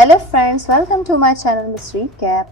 Hello friends, welcome to my channel Mystery Recap.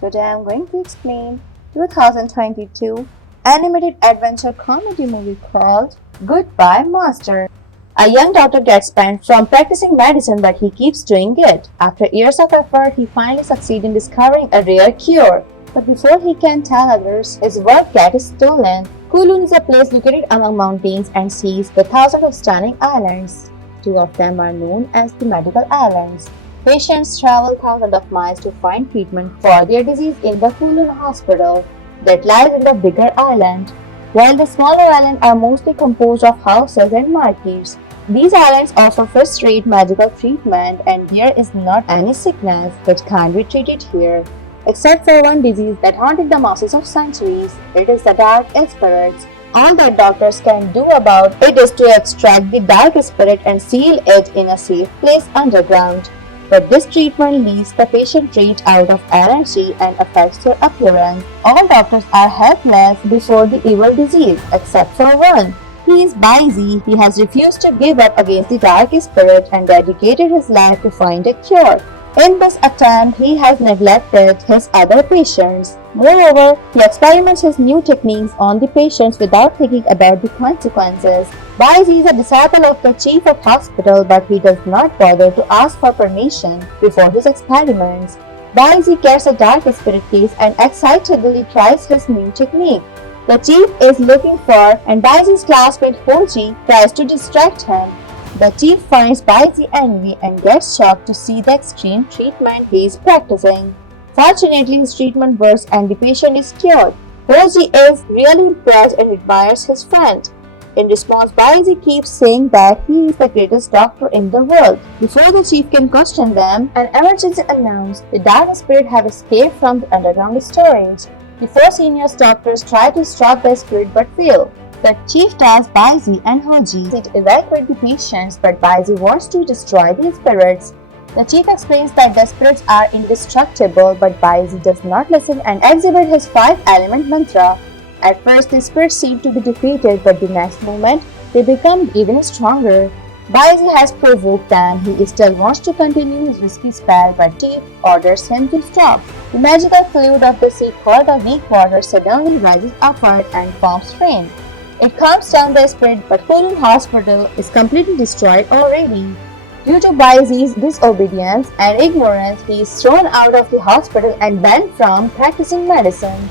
Today I am going to explain 2022 animated adventure comedy movie called Goodbye Monster. A young doctor gets banned from practicing medicine but he keeps doing it. After years of effort, he finally succeeds in discovering a rare cure. But before he can tell others, his work gets stolen. Kunlun is a place located among mountains and seas with thousands of stunning islands. Two of them are known as the medical islands. Patients travel thousands of miles to find treatment for their disease in the Kunlun Hospital that lies in the bigger island, while the smaller islands are mostly composed of houses and markets. These islands offer first-rate medical treatment and there is not any sickness that can't be treated here. Except for one disease that haunted the masses of centuries, it is the dark spirits. All that doctors can do about it is to extract the dark spirit and seal it in a safe place underground. But this treatment leaves the patient rage out of energy and affects their appearance. All doctors are helpless before the evil disease, except for one. He is busy. He has refused to give up against the dark spirit and dedicated his life to find a cure. In this attempt, he has neglected his other patients. Moreover, he experiments his new techniques on the patients without thinking about the consequences. Baisi is a disciple of the chief of hospital, but he does not bother to ask for permission before his experiments. Baisi gets a dark spirit case and excitedly tries his new technique. The chief is looking for, and Baisi's classmate Hoji tries to distract him. The chief finds Baisi angry and gets shocked to see the extreme treatment he is practicing. Fortunately, his treatment works and the patient is cured. Hoji is really impressed and admires his friend. In response, Baisi keeps saying that he is the greatest doctor in the world. Before the chief can question them, an emergency announced the dark spirit have escaped from the underground storage. The four senior doctors try to stop the spirit but fail. The chief tells Baisi and Hoji to evacuate the patients, but Baisi wants to destroy the spirits. The chief explains that the spirits are indestructible, but Baisi does not listen and exhibits his 5-element mantra. At first, the spirits seem to be defeated, but the next moment, they become even stronger. Baisi has provoked them. He still wants to continue his risky spell, but Chief orders him to stop. The magical fluid of the sea called the weak water suddenly rises upward and forms rain. It calms down the spirit, but Kunlun Hospital is completely destroyed already. Due to Baisi's disobedience and ignorance, he is thrown out of the hospital and banned from practicing medicine.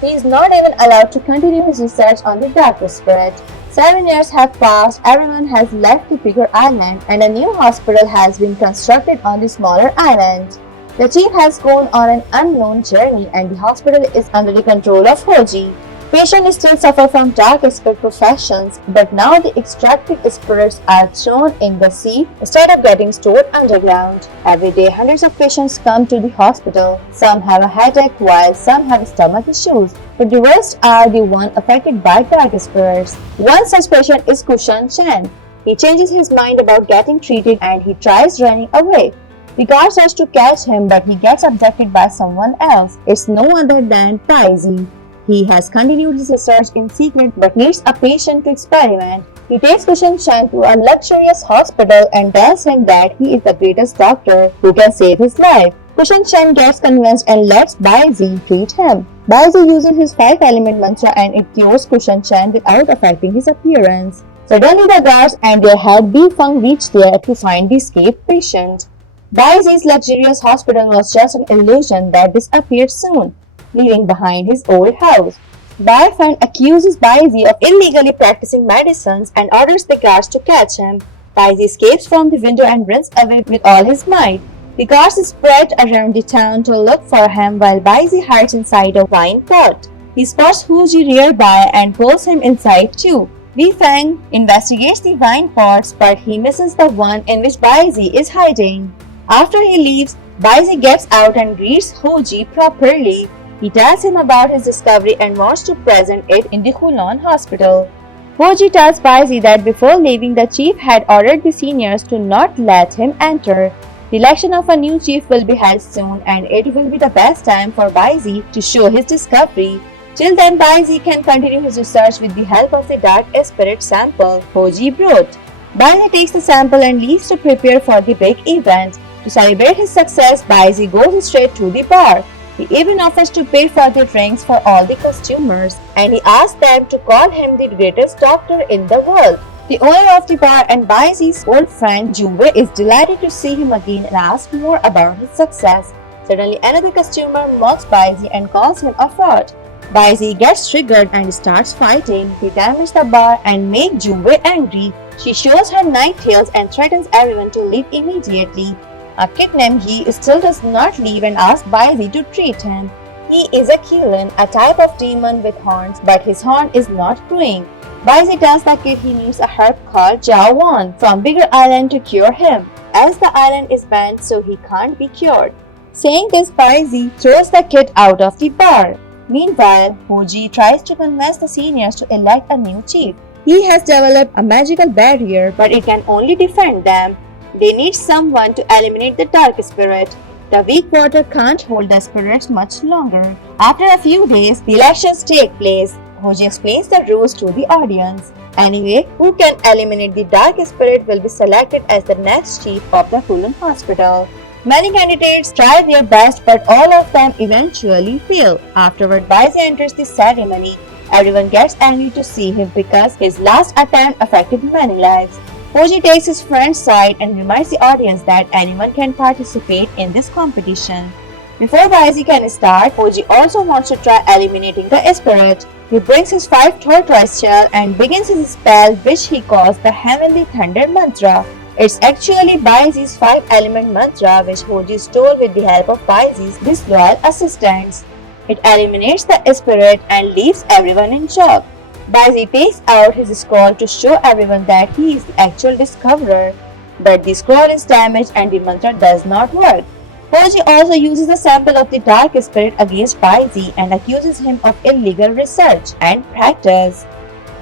He is not even allowed to continue his research on the dark spirit. 7 years have passed, everyone has left the bigger island, and a new hospital has been constructed on the smaller island. The chief has gone on an unknown journey, and the hospital is under the control of Hoji. Patients still suffer from dark spirit possessions, but now the extracted spirits are thrown in the sea instead of getting stored underground. Every day, hundreds of patients come to the hospital. Some have a headache while some have stomach issues, but the rest are the ones affected by dark spirits. One such patient is Kushan Chen. He changes his mind about getting treated and he tries running away. The guards rush to catch him, but he gets abducted by someone else. It's no other than Baisi. He has continued his research in secret but needs a patient to experiment. He takes Kushan Chen to a luxurious hospital and tells him that he is the greatest doctor who can save his life. Kushan Chen gets convinced and lets Baisi treat him. Baisi uses his 5-element mantra and it cures Kushan Chen without affecting his appearance. Suddenly the guards and their head Bi Feng reach there to find the escaped patient. Baisi's luxurious hospital was just an illusion that disappeared soon, leaving behind his old house. Bai Fan accuses Baisi of illegally practicing medicines and orders the guards to catch him. Baisi escapes from the window and runs away with all his might. The guards spread around the town to look for him while Baisi hides inside a wine pot. He spots Huji nearby and pulls him inside too. Bi Feng investigates the wine pots, but he misses the one in which Baisi is hiding. After he leaves, Baisi gets out and greets Hoji properly. He tells him about his discovery and wants to present it in the Kunlun Hospital. Hoji tells Baisi that before leaving, the chief had ordered the seniors to not let him enter. The election of a new chief will be held soon and it will be the best time for Baisi to show his discovery. Till then, Baisi can continue his research with the help of the dark spirit sample Hoji brought. Baisi takes the sample and leaves to prepare for the big event. To celebrate his success, Baizi goes straight to the bar. He even offers to pay for the drinks for all the customers, and he asks them to call him the greatest doctor in the world. The owner of the bar and Baizi's old friend Juve is delighted to see him again and asks more about his success. Suddenly, another customer mocks Baizi and calls him a fraud. Baizi gets triggered and starts fighting. He damages the bar and makes Juve angry. She shows her 9 tails and threatens everyone to leave immediately. A kidnapped he still does not leave and asks Baizi to treat him. He is a Kunlun, a type of demon with horns, but his horn is not growing. Baizi tells the kid he needs a herb called Jawan from Bigger Island to cure him, as the island is banned so he can't be cured. Saying this, Baizi throws the kid out of the bar. Meanwhile, Hoji tries to convince the seniors to elect a new chief. He has developed a magical barrier, but it can only defend them. They need someone to eliminate the dark spirit. The weak water can't hold the spirits much longer. After a few days, the elections take place. Hoji explains the rules to the audience. Anyway, who can eliminate the dark spirit will be selected as the next chief of the Kunlun Hospital. Many candidates try their best, but all of them eventually fail. Afterward, Baizi enters the ceremony. Everyone gets angry to see him because his last attempt affected many lives. Hoji takes his friend's side and reminds the audience that anyone can participate in this competition. Before Baizi can start, Hoji also wants to try eliminating the spirit. He brings his 5 tortoise shell and begins his spell, which he calls the Heavenly Thunder Mantra. It's actually Baizi's 5-element mantra, which Hoji stole with the help of Baizi's disloyal assistants. It eliminates the spirit and leaves everyone in shock. Baizi takes out his scroll to show everyone that he is the actual discoverer, but the scroll is damaged and the mantra does not work. Hoji also uses a sample of the dark spirit against Baizi and accuses him of illegal research and practice.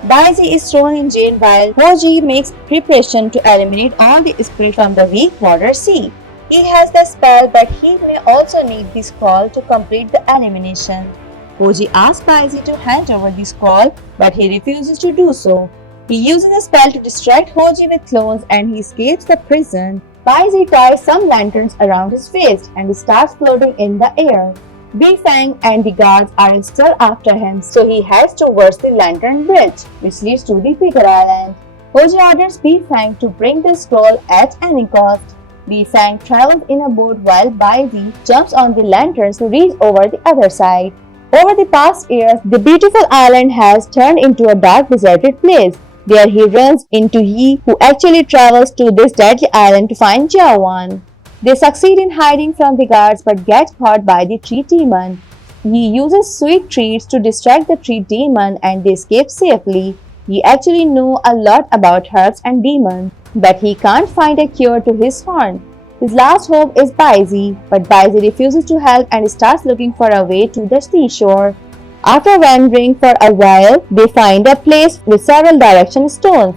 Baizi is thrown in jail while Hoji makes preparation to eliminate all the spirits from the weak water sea. He has the spell, but he may also need the scroll to complete the elimination. Hoji asks Baizi to hand over the scroll, but he refuses to do so. He uses the spell to distract Hoji with clones and he escapes the prison. Baizi ties some lanterns around his waist and starts floating in the air. Bifang and the guards are still after him, so he heads towards the lantern bridge, which leads to the bigger island. Hoji orders Bifang to bring the scroll at any cost. Bifang travels in a boat while Baizi jumps on the lanterns to reach over the other side. Over the past years, the beautiful island has turned into a dark, deserted place. There he runs into Yi, who actually travels to this deadly island to find Jiawan. They succeed in hiding from the guards but get caught by the tree demon. Yi uses sweet treats to distract the tree demon and they escape safely. Yi actually knows a lot about herbs and demons, but he can't find a cure to his horn. His last hope is Baizi, but Baizi refuses to help and starts looking for a way to the seashore. After wandering for a while, they find a place with several direction stones.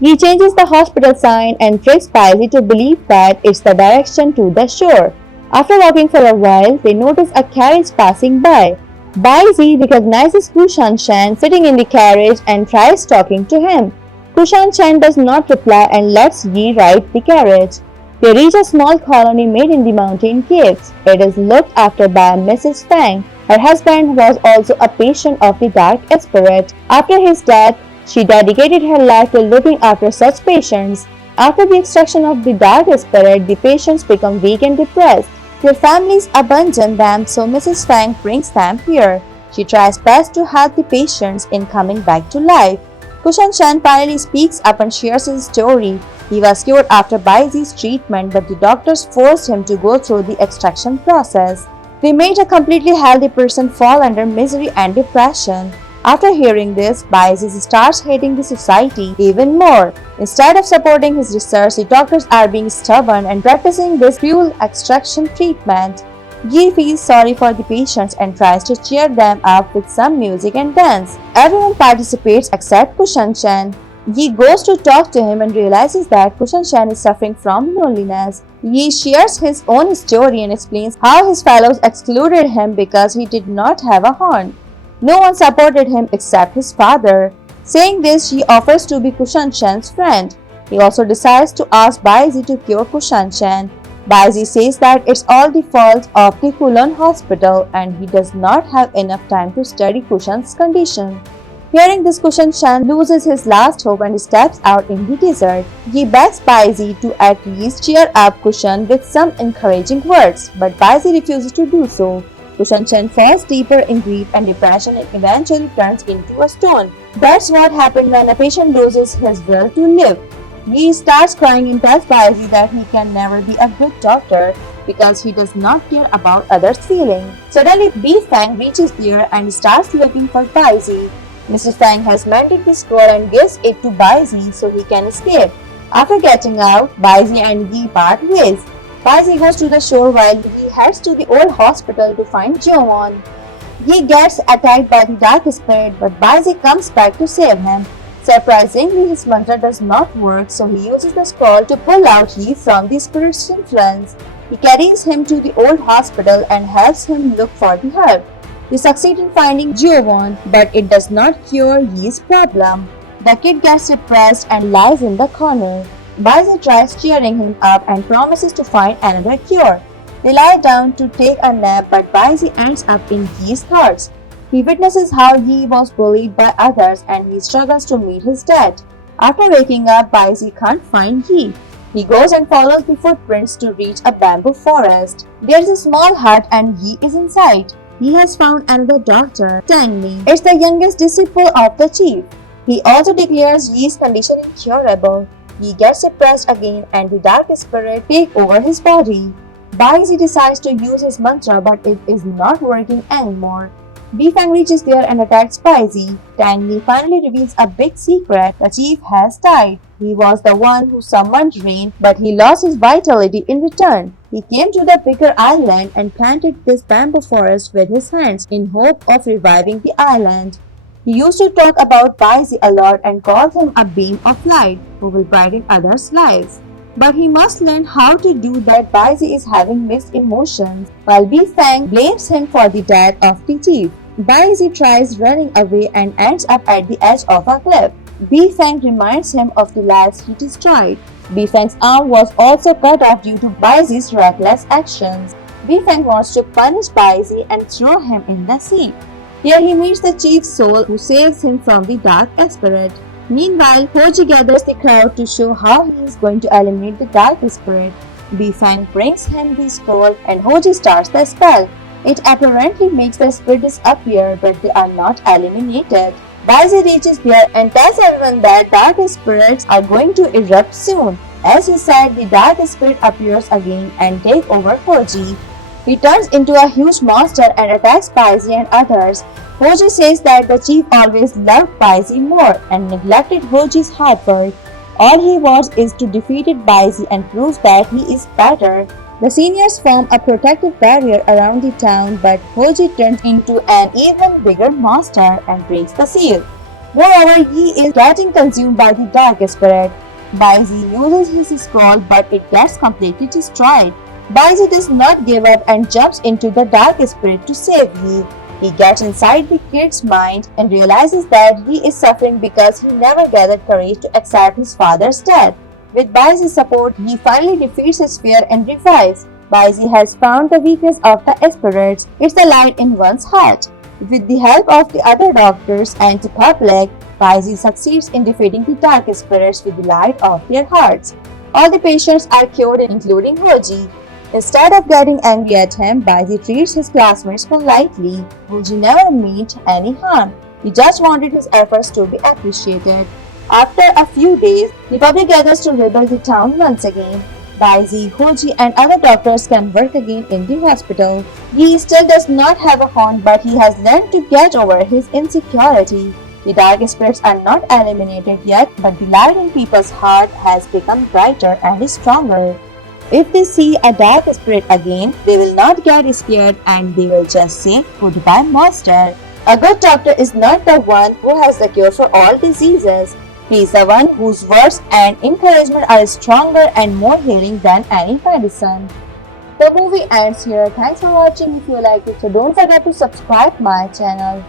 He changes the hospital sign and tricks Baizi to believe that it's the direction to the shore. After walking for a while, they notice a carriage passing by. Baizi recognizes Kushan Shan sitting in the carriage and tries talking to him. Kushan Shan does not reply and lets Yi ride the carriage. They reach a small colony made in the mountain caves. It is looked after by Mrs. Fang. Her husband was also a patient of the dark spirit. After his death, she dedicated her life to looking after such patients. After the extraction of the dark spirit, the patients become weak and depressed. Their families abandon them, so Mrs. Fang brings them here. She tries best to help the patients in coming back to life. Kushan Shan finally speaks up and shares his story. He was cured after Baizi's treatment, but the doctors forced him to go through the extraction process. They made a completely healthy person fall under misery and depression. After hearing this, Baizi starts hating the society even more. Instead of supporting his research, the doctors are being stubborn and practicing this cruel extraction treatment. Yi feels sorry for the patients and tries to cheer them up with some music and dance. Everyone participates except Kushan Shan. Yi goes to talk to him and realizes that Kushan Shan is suffering from loneliness. Yi shares his own story and explains how his fellows excluded him because he did not have a horn. No one supported him except his father. Saying this, she offers to be Kushan Shan's friend. He also decides to ask Baizi to cure Kushan Shan. Baizi says that it's all the fault of the Kunlun Hospital and he does not have enough time to study Kushan's condition. Hearing this, Kushan loses his last hope and steps out in the desert. He begs Baizi to at least cheer up Kushan with some encouraging words, but Baizi refuses to do so. Kushan falls deeper in grief and depression and eventually turns into a stone. That's what happens when a patient loses his will to live. He starts crying and tells Baizi that he can never be a good doctor because he does not care about others' feelings. Suddenly, B Fang reaches there and starts looking for Baizi. Mrs. Fang has mended the scroll and gives it to Baizi so he can escape. After getting out, Baizi and Yi part ways. Baizi goes to the shore while Yi heads to the old hospital to find Jowon. Yi gets attacked by the dark spirit, but Baizi comes back to save him. Surprisingly, his mantra does not work, so he uses the scroll to pull out Yi from the spirit's influence. He carries him to the old hospital and helps him look for the herb. They succeed in finding Jowon, but it does not cure Yi's problem. The kid gets depressed and lies in the corner. Baizi tries cheering him up and promises to find another cure. They lie down to take a nap, but Baizi ends up in Yi's thoughts. He witnesses how Yi was bullied by others and he struggles to meet his debt. After waking up, Baizi can't find Yi. He goes and follows the footprints to reach a bamboo forest. There's a small hut and Yi is inside. He has found another doctor, Tang Mi. It's the youngest disciple of the chief. He also declares Yi's condition incurable. He gets depressed again and the dark spirit takes over his body. Baizi decides to use his mantra, but it is not working anymore. Bifang reaches there and attacks Baizi. Tang Mi finally reveals a big secret. The chief has died. He was the one who summoned rain, but he lost his vitality in return. He came to the bigger island and planted this bamboo forest with his hands in hope of reviving the island. He used to talk about Baizi a lot and called him a beam of light who will brighten others' lives. But he must learn how to do that. Baizi is having mixed emotions, while Bifang blames him for the death of the chief. Baizi tries running away and ends up at the edge of a cliff. Bifang reminds him of the lives he destroyed. Bifang's arm was also cut off due to Baizi's reckless actions. Bifang wants to punish Baizi and throw him in the sea. Here he meets the chief's soul who saves him from the dark spirit. Meanwhile, Hoji gathers the crowd to show how he is going to eliminate the dark spirit. Bifang brings him the scroll and Hoji starts the spell. It apparently makes the spirit disappear, but they are not eliminated. Baizi reaches there and tells everyone that dark spirits are going to erupt soon. As he said, the dark spirit appears again and takes over Hoji. He turns into a huge monster and attacks Baizi and others. Hoji says that the chief always loved Baizi more and neglected Hoji's hard work. All he wants is to defeat Baizi and prove that he is better. The seniors form a protective barrier around the town, but Hoji turns into an even bigger monster and breaks the seal. Moreover, he is getting consumed by the dark spirit. Baizi uses his scroll, but it gets completely destroyed. Baizi does not give up and jumps into the dark spirit to save Yi. He gets inside the kid's mind and realizes that he is suffering because he never gathered courage to accept his father's death. With Baizi's support, he finally defeats his fear and revives. Baizi has found the weakness of the spirits. It's the light in one's heart. With the help of the other doctors and the public, Baizi succeeds in defeating the dark spirits with the light of their hearts. All the patients are cured, including Hoji. Instead of getting angry at him, Baizi treats his classmates politely. Hoji never meant any harm. He just wanted his efforts to be appreciated. After a few days, the public gathers to rebuild the town once again. Baizi, Hoji and other doctors can work again in the hospital. He still does not have a horn, but he has learned to get over his insecurity. The dark spirits are not eliminated yet, but the light in people's heart has become brighter and stronger. If they see a dark spirit again, they will not get scared and they will just say, "Goodbye, master." A good doctor is not the one who has the cure for all diseases. He is the one whose words and encouragement are stronger and more healing than any medicine. The movie ends here. Thanks for watching. If you like it, so don't forget to subscribe my channel.